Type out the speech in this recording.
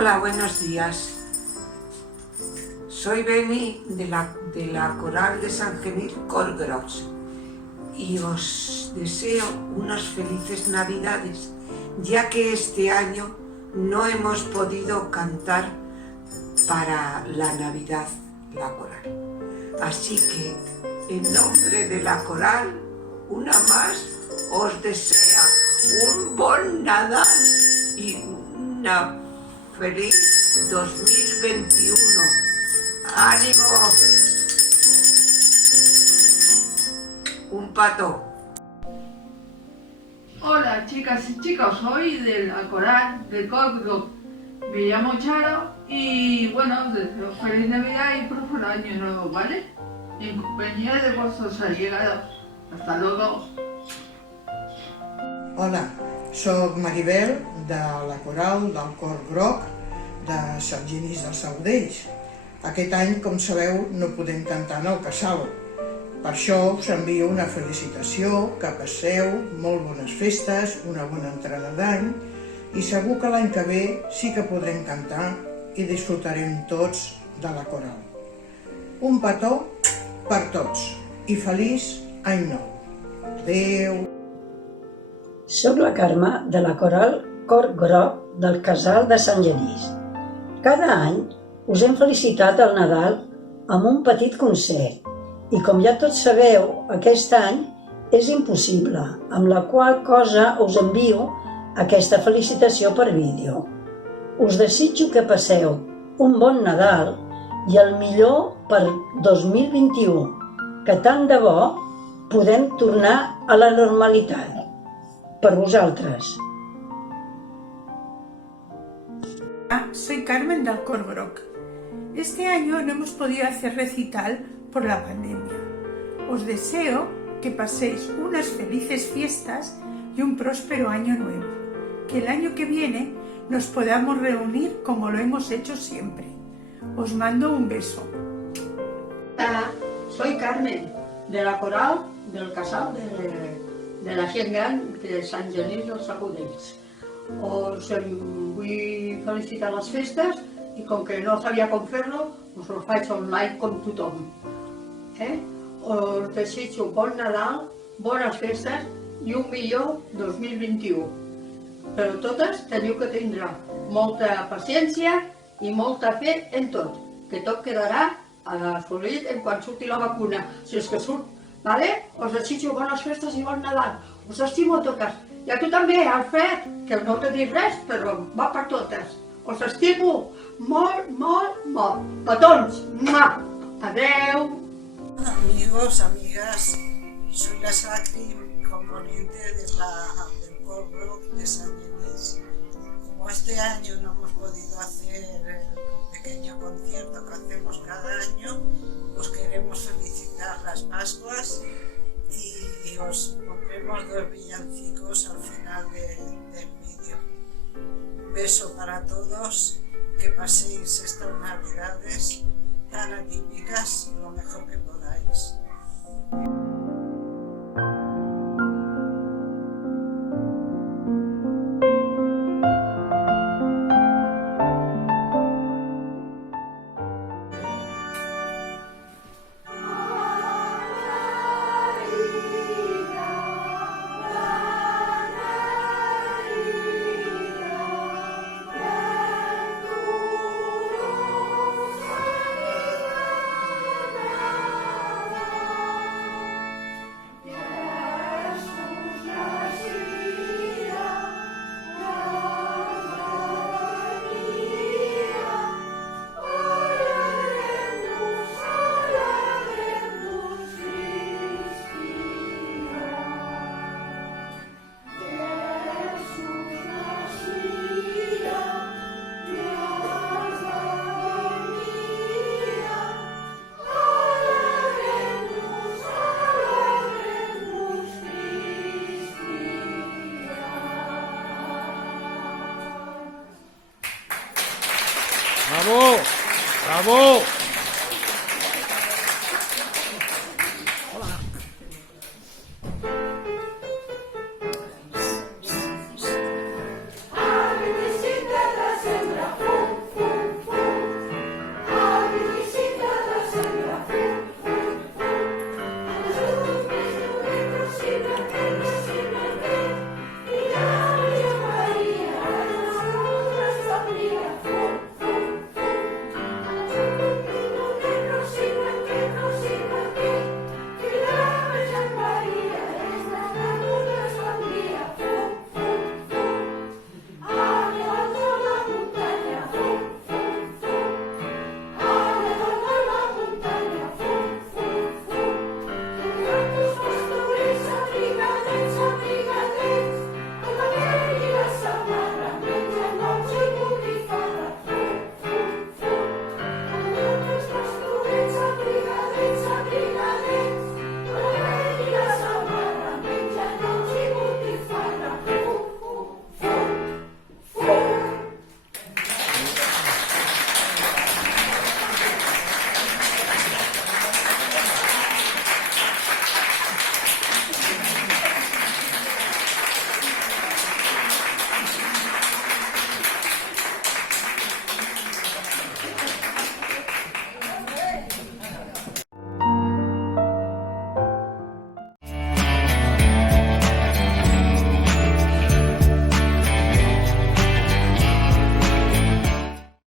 Hola, buenos días. Soy Beni de la Coral de San Genil Cor Gros y os deseo unas felices Navidades, ya que este año no hemos podido cantar para la Navidad la coral. Así que, en nombre de la coral, una más os desea un bon Nadal y una feliz 2021. ¡Ánimo! Un pato. Hola chicas y chicos, soy de la coral de Córdoba. Me llamo Charo y bueno, os deseo feliz Navidad y próspero año nuevo, ¿vale? Y en compañía de vuestros allegados. Hasta luego. Hola, soc Maribel de la Coral del Cor Groc de Sant Genís dels Saudells. Aquest any, com sabeu, no podem cantar en el casal. Per això us envio una felicitació, que passeu molt bones festes, una bona entrada d'any i segur que l'any que ve sí que podrem cantar i disfrutarem tots de la coral. Un petó per tots i feliç any nou. Adéu! Soc la Carme de la Coral Cor Groc del Casal de Sant Genís. Cada any us hem felicitat el Nadal amb un petit concert i com ja tots sabeu, aquest any és impossible, amb la qual cosa us envio aquesta felicitació per vídeo. Us desitjo que passeu un bon Nadal i el millor per 2021, que tant de bo podem tornar a la normalitat. Per vosaltres. Soy Carmen del Cor Groc. Este año no hemos podido hacer recital por la pandemia. Os deseo que paséis unas felices fiestas y un próspero año nuevo. Que el año que viene nos podamos reunir como lo hemos hecho siempre. Os mando un beso. Hola, soy Carmen, de la Coral del Casal de la gent gran de Sant Genís dels Saudells. Us vull felicitar les festes i com que no sabia com fer-lo, us ho faig online com tothom. Us desitjo bon Nadal, bones festes i un millor 2021. Però totes teniu que tindre molta paciència i molta fe en tot, que tot quedarà assolit en quan surti la vacuna, si és que surt. Vale? Us desitjo bones festes i bon Nadal. Us estimo a totes. I a tu també, Alfred, que no t'he dit res, però va per totes. Us estimo molt, molt, molt. Petons! Adeu! Hola amigos, amigas, soy la Sacri, componente del Cor Groc de San Genís. Como este año no hemos podido hacer el pequeño concierto que hacemos cada año, os queremos felicitar las Pascuas y os pondremos 2 villancicos al final del vídeo. Un beso para todos, que paséis estas Navidades tan atípicas lo mejor que podáis. ¡Bravo! ¡Bravo!